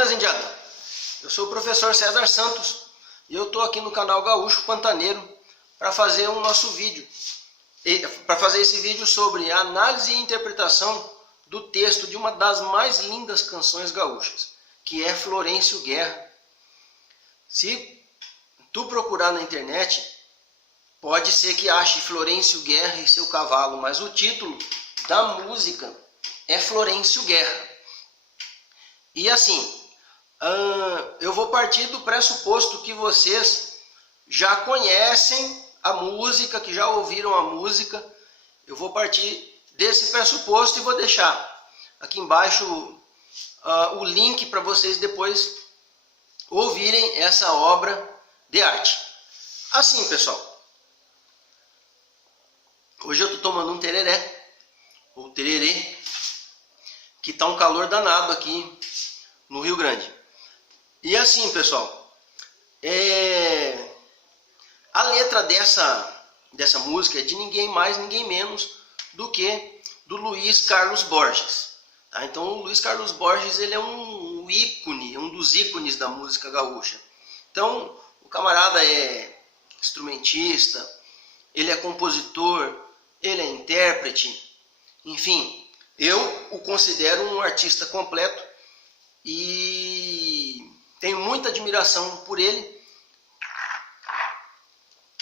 Buenas, indiada. Eu sou o professor César Santos e eu estou aqui no canal Gaúcho Pantaneiro para fazer o nosso vídeo. Para fazer esse vídeo sobre a análise e interpretação do texto de uma das mais lindas canções gaúchas, que é Florencio Guerra. Se tu procurar na internet, pode ser que ache Florencio Guerra e seu cavalo, mas o título da música é Florencio Guerra. E assim, eu vou partir do pressuposto que vocês já conhecem a música, que já ouviram a música. Eu vou partir desse pressuposto e vou deixar aqui embaixo o link para vocês depois ouvirem essa obra de arte. Assim, pessoal, hoje eu estou tomando um tereré, ou tererê, que está um calor danado aqui no Rio Grande. E assim, pessoal, a letra dessa música é de ninguém mais, ninguém menos do que do Luiz Carlos Borges. Tá? Então, o Luiz Carlos Borges, ele é um ícone, um dos ícones da música gaúcha. Então, o camarada é instrumentista, ele é compositor, ele é intérprete, enfim, eu o considero um artista completo e tenho muita admiração por ele.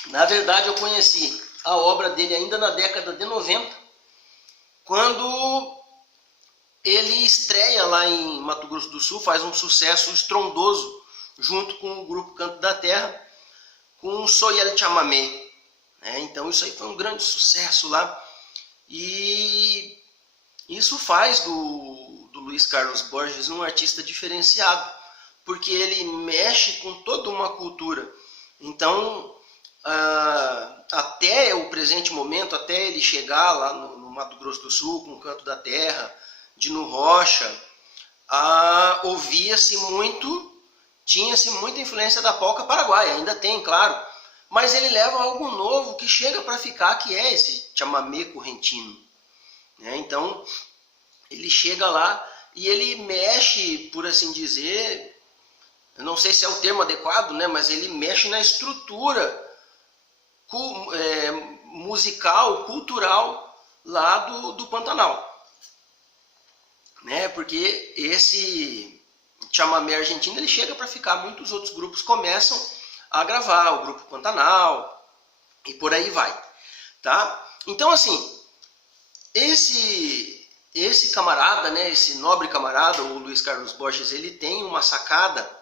Na verdade, eu conheci a obra dele ainda na década de 90, quando ele estreia lá em Mato Grosso do Sul, faz um sucesso estrondoso, junto com o grupo Canto da Terra, com o Soy el Chamamé. Então isso aí foi um grande sucesso lá, e isso faz do Luiz Carlos Borges um artista diferenciado, porque ele mexe com toda uma cultura. Então, até o presente momento, até ele chegar lá no Mato Grosso do Sul, com o Canto da Terra, Dino Rocha, ouvia-se muito, tinha-se muita influência da polca paraguaia, ainda tem, claro, mas ele leva algo novo que chega para ficar, que é esse chamamé correntino. Então, ele chega lá e ele mexe, por assim dizer, eu não sei se é o termo adequado, mas ele mexe na estrutura musical, cultural lá do Pantanal. Porque esse chamamé argentino, ele chega para ficar, muitos outros grupos começam a gravar, o grupo Pantanal e por aí vai. Tá? Então, assim, esse camarada, esse nobre camarada, o Luiz Carlos Borges, ele tem uma sacada,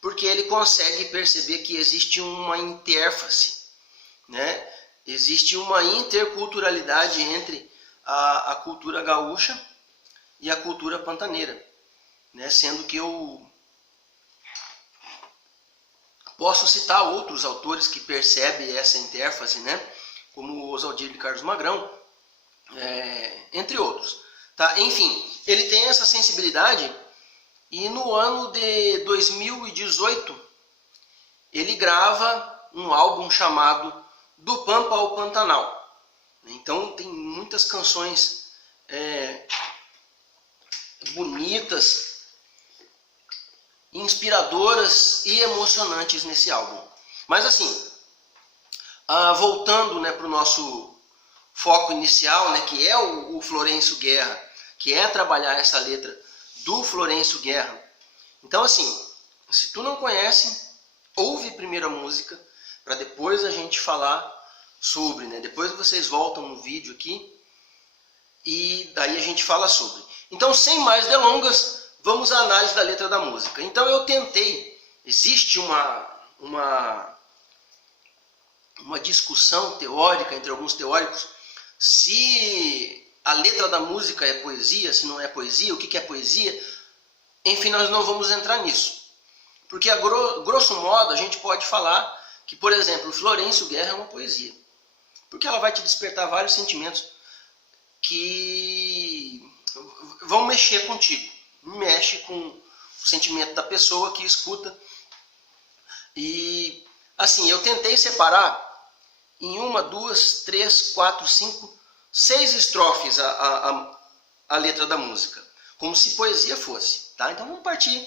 porque ele consegue perceber que existe uma interface, existe uma interculturalidade entre a cultura gaúcha e a cultura pantaneira, sendo que eu posso citar outros autores que percebem essa interface, como o Oswaldir de Carlos Magrão, entre outros. Tá? Enfim, ele tem essa sensibilidade, e no ano de 2018 ele grava um álbum chamado Do Pampa ao Pantanal. Então tem muitas canções bonitas, inspiradoras e emocionantes nesse álbum. Mas assim, voltando para o nosso foco inicial, que é o Florencio Guerra, que é trabalhar essa letra do Florencio Guerra. Então assim, se tu não conhece, ouve primeiro a música, para depois a gente falar sobre, depois vocês voltam no vídeo aqui, e daí a gente fala sobre. Então, sem mais delongas, vamos à análise da letra da música. Então eu tentei, existe uma discussão teórica entre alguns teóricos, se a letra da música é poesia, se não é poesia, o que é poesia. Enfim, nós não vamos entrar nisso. Porque, a grosso modo, a gente pode falar que, por exemplo, Florencio Guerra é uma poesia. Porque ela vai te despertar vários sentimentos que vão mexer contigo. Mexe com o sentimento da pessoa que escuta. E, assim, eu tentei separar em 1, 2, 3, 4, 5, 6 estrofes a letra da música, como se poesia fosse. Tá? Então vamos partir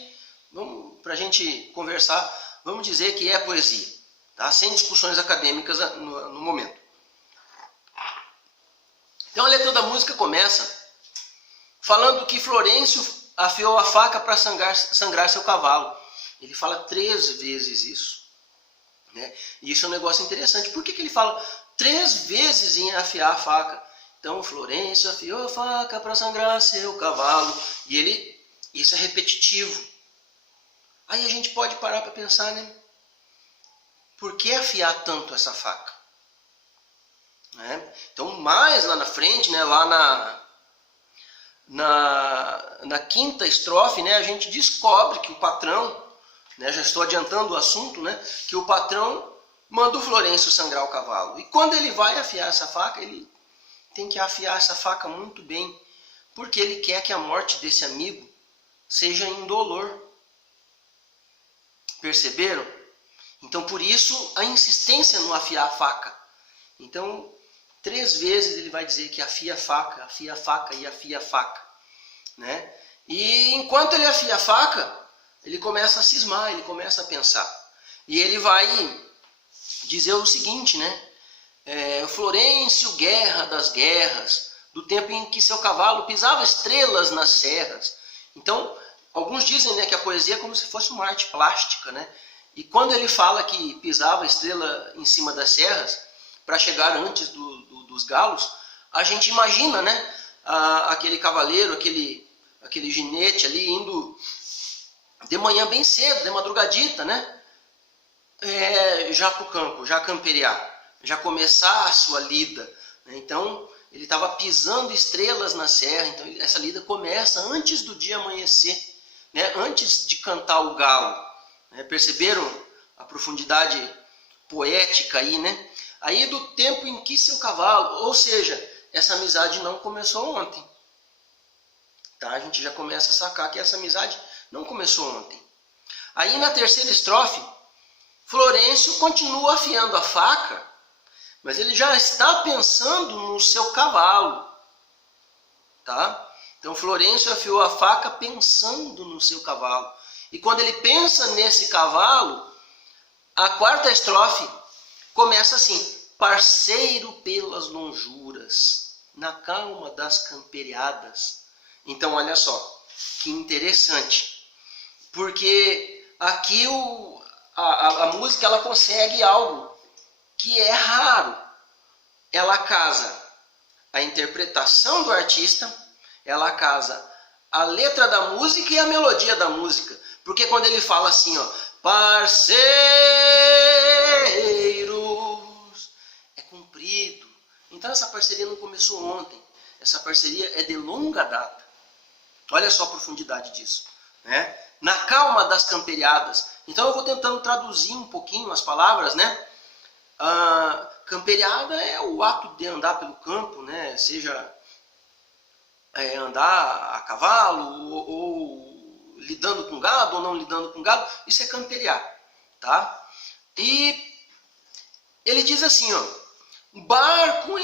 para a gente conversar, vamos dizer que é poesia, tá? Sem discussões acadêmicas no momento. Então a letra da música começa falando que Florencio afiou a faca para sangrar seu cavalo. Ele fala 3 vezes isso, né? E isso é um negócio interessante. Por que ele fala 3 vezes em afiar a faca? Então, Florencio afiou a faca para sangrar seu cavalo. E isso é repetitivo. Aí a gente pode parar para pensar, né? Por que afiar tanto essa faca? Né? Então, mais lá na frente, né, lá na quinta estrofe, né, a gente descobre que o patrão, né, já estou adiantando o assunto, né, que o patrão manda o Florencio sangrar o cavalo. E quando ele vai afiar essa faca, ele tem que afiar essa faca muito bem, porque ele quer que a morte desse amigo seja indolor. Perceberam? Então, por isso, a insistência no afiar a faca. Então, 3 vezes ele vai dizer que afia a faca e afia a faca. Né? E enquanto ele afia a faca, ele começa a cismar, ele começa a pensar. E ele vai dizer o seguinte, né? Florencio, guerra das guerras, do tempo em que seu cavalo pisava estrelas nas serras. Então, alguns dizem, né, que a poesia é como se fosse uma arte plástica, né? E quando ele fala que pisava estrela em cima das serras, para chegar antes dos galos, a gente imagina, né, aquele cavaleiro, aquele ginete ali indo de manhã bem cedo, de madrugadita, né, já para o campo, já camperiar, já começar a sua lida. Né? Então, ele estava pisando estrelas na serra, então essa lida começa antes do dia amanhecer, né, antes de cantar o galo. Né? Perceberam a profundidade poética aí, né? Aí do tempo em que seu cavalo, ou seja, essa amizade não começou ontem. Tá? A gente já começa a sacar que essa amizade não começou ontem. Aí na terceira estrofe, Florencio continua afiando a faca, mas ele já está pensando no seu cavalo. Tá? Então Florencio afiou a faca pensando no seu cavalo. E quando ele pensa nesse cavalo, a quarta estrofe começa assim: parceiro pelas lonjuras, na calma das camperiadas. Então, olha só, que interessante. Porque aqui a música ela consegue algo que é raro. Ela casa a interpretação do artista, ela casa a letra da música e a melodia da música. Porque quando ele fala assim, ó, parceiros, é cumprido. Então essa parceria não começou ontem. Essa parceria é de longa data. Olha só a profundidade disso. Né? Na calma das camperiadas. Então eu vou tentando traduzir um pouquinho as palavras, né? Camperiada é o ato de andar pelo campo, né? Seja andar a cavalo ou lidando com gado ou não lidando com gado, isso é camperiar, tá? E ele diz assim, ó, um barco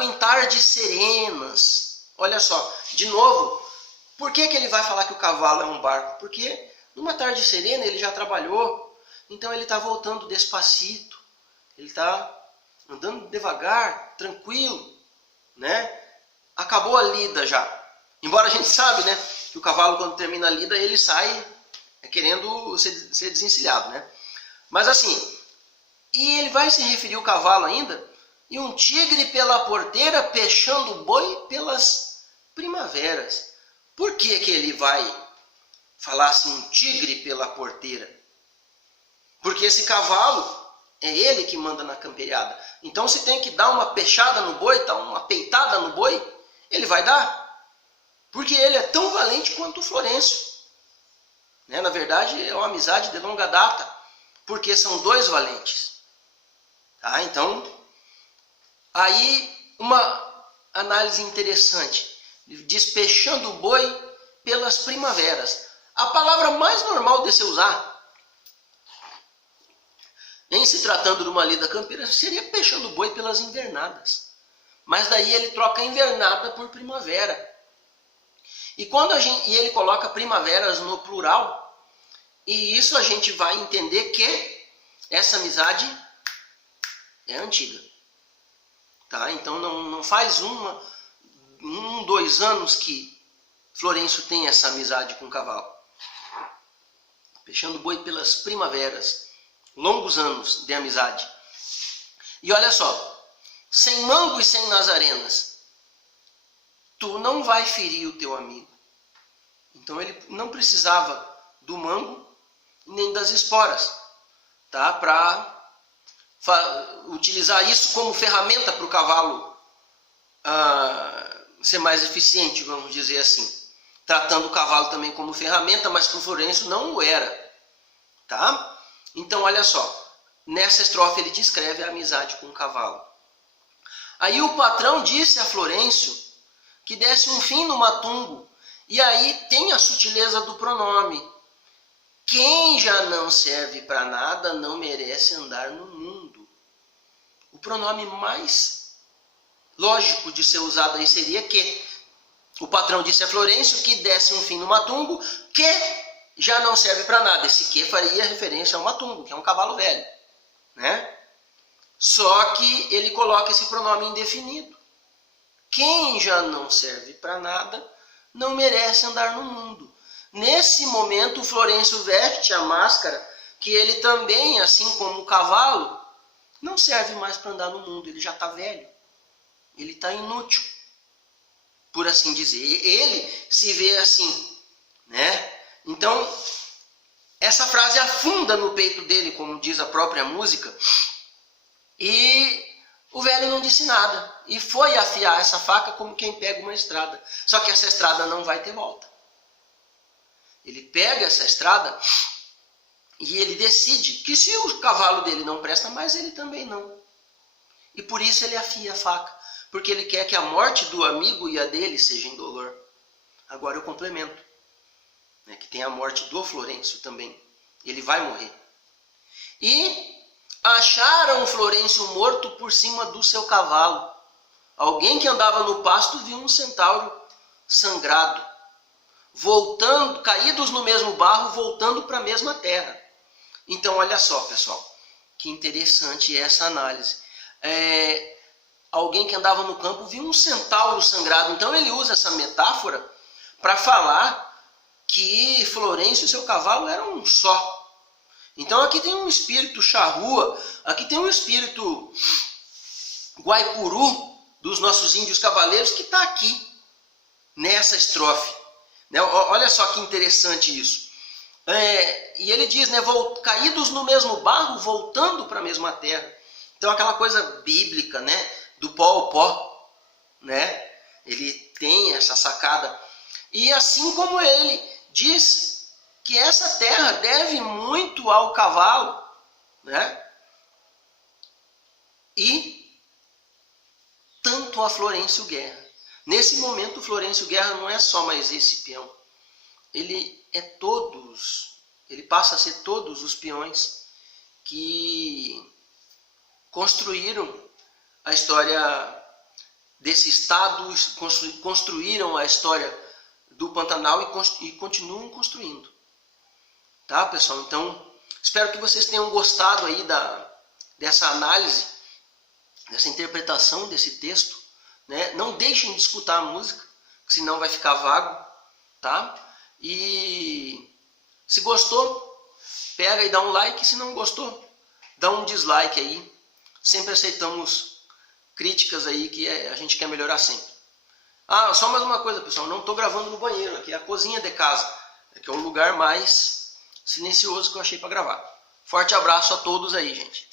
em tardes serenas. Olha só, de novo, por que ele vai falar que o cavalo é um barco? Porque numa tarde serena ele já trabalhou, então ele está voltando despacito, ele está andando devagar, tranquilo, né? Acabou a lida já. Embora a gente sabe, né, que o cavalo quando termina a lida ele sai querendo ser desencilhado, né? Mas assim, e ele vai se referir ao cavalo ainda, e um tigre pela porteira pechando o boi pelas primaveras. Por que ele vai falar assim, um tigre pela porteira? Porque esse cavalo é ele que manda na camperiada. Então se tem que dar uma pechada no boi, uma peitada no boi, ele vai dar. Porque ele é tão valente quanto o Florencio. Né? Na verdade, é uma amizade de longa data. Porque são 2 valentes. Tá? Então, aí uma análise interessante. Despechando o boi pelas primaveras. A palavra mais normal de se usar, em se tratando de uma lida campeira, seria pechando o boi pelas invernadas. Mas daí ele troca a invernada por primavera. E quando ele coloca primaveras no plural, E isso a gente vai entender que essa amizade é antiga. Tá? Então não faz 2 anos que Florencio tem essa amizade com o cavalo. Fechando boi pelas primaveras. Longos anos de amizade. E olha só, sem mango e sem nazarenas, tu não vai ferir o teu amigo. Então ele não precisava do mango nem das esporas, tá? Para utilizar isso como ferramenta para o cavalo ser mais eficiente, vamos dizer assim. Tratando o cavalo também como ferramenta, mas para o Florencio não o era. Tá? Então, olha só. Nessa estrofe ele descreve a amizade com o cavalo. Aí o patrão disse a Florencio que desse um fim no matungo. E aí tem a sutileza do pronome. Quem já não serve para nada não merece andar no mundo. O pronome mais lógico de ser usado aí seria que. O patrão disse a Florencio que desse um fim no matungo, que já não serve para nada. Esse que faria referência ao matungo, que é um cavalo velho. Né? Só que ele coloca esse pronome indefinido. Quem já não serve para nada não merece andar no mundo. Nesse momento, o Florencio veste a máscara que ele também, assim como o cavalo, não serve mais para andar no mundo. Ele já está velho. Ele está inútil, por assim dizer. Ele se vê assim, né? Então, essa frase afunda no peito dele, como diz a própria música, e o velho não disse nada. E foi afiar essa faca como quem pega uma estrada. Só que essa estrada não vai ter volta. Ele pega essa estrada e ele decide que se o cavalo dele não presta mais, ele também não. E por isso ele afia a faca. Porque ele quer que a morte do amigo e a dele seja indolor. Agora eu complemento. Né, que tem a morte do Florencio também. Ele vai morrer. E acharam o Florencio morto por cima do seu cavalo. Alguém que andava no pasto viu um centauro sangrado. Voltando, caídos no mesmo barro, voltando para a mesma terra. Então olha só, pessoal. Que interessante essa análise. Alguém que andava no campo viu um centauro sangrado. Então ele usa essa metáfora para falar que Florencio e seu cavalo eram um só. Então aqui tem um espírito charrua, aqui tem um espírito guaicuru dos nossos índios cavaleiros que está aqui, nessa estrofe. Né? Olha só que interessante isso. E ele diz, né, caídos no mesmo barro, voltando para a mesma terra. Então aquela coisa bíblica, né, do pó ao pó, né? Ele tem essa sacada. E assim como ele diz que essa terra deve muito ao cavalo, né? E tanto a Florencio Guerra. Nesse momento, o Florencio Guerra não é só mais esse peão. Ele é todos, ele passa a ser todos os peões que construíram a história desse estado, construíram a história do Pantanal e continuam construindo. Tá, pessoal? Então, espero que vocês tenham gostado aí dessa análise, dessa interpretação desse texto. Né? Não deixem de escutar a música, senão vai ficar vago. Tá? E se gostou, pega e dá um like. Se não gostou, dá um dislike aí. Sempre aceitamos críticas aí que a gente quer melhorar sempre. Ah, só mais uma coisa, pessoal. Não estou gravando no banheiro. Aqui é a cozinha de casa. Que é o lugar mais silencioso que eu achei para gravar. Forte abraço a todos aí, gente.